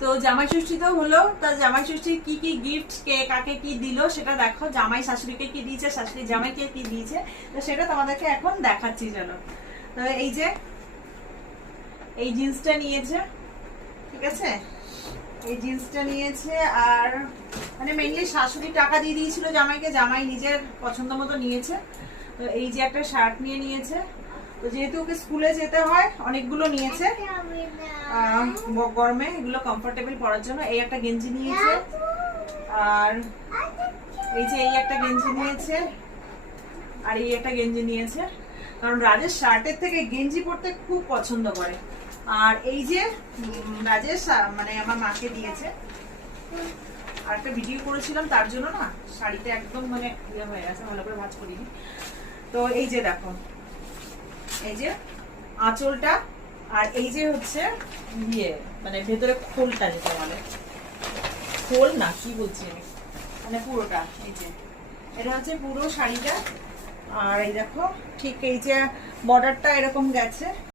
তো জামাই ষষ্ঠী তো হলো, তা জামাই ষষ্ঠীর কি কি গিফট কে কাকে কি দিল সেটা দেখো। জামাই শাশুড়িকে কি দিয়েছে, শাশুড়ি জামাইকে কি দিয়েছে, তো সেটা তোমাদেরকে এখন দেখাচ্ছি। চলো। তো এই যে এই জিন্সটা নিয়েছে, ঠিক আছে, এই জিন্সটা নিয়েছে। আর মানে মেইনলি শাশুড়ি টাকা দিয়ে দিয়েছিল জামাইকে, জামাই নিজের পছন্দ মতো নিয়েছে। তো এই যে একটা শার্ট নিয়ে নিয়েছে, তো যেহেতু ওকে স্কুলে যেতে হয় অনেকগুলো নিয়েছে গরমে, এগুলো কমফোর্টেবল পরার জন্য। এই একটা গেঞ্জি নিয়েছে, আর এই যে এই একটা গেঞ্জি নিয়েছে, আর এই একটা গেঞ্জি নিয়েছে, কারণ রাজেশ শার্টের থেকে গেঞ্জি পরতে খুব পছন্দ করে। আর এই যে রাজেশ মানে আমার মাকে দিয়েছে, আর একটা ভিডিও করেছিলাম তার জন্য না শাড়িতে একদম মানে ইয়ে হয়ে গেছে, ভালো করে ভাঁজ করিনি। তো এই যে দেখো, এই যে আঁচলটা, আর এই যে হচ্ছে ইয়ে মানে ভেতরে খোলটা, যেটা বলে খোল না কি বলছি আমি, মানে পুরোটা। এই যে এটা হচ্ছে পুরো শাড়িটা। আর এই দেখো ঠিক এই যে বর্ডারটা এরকম গেছে,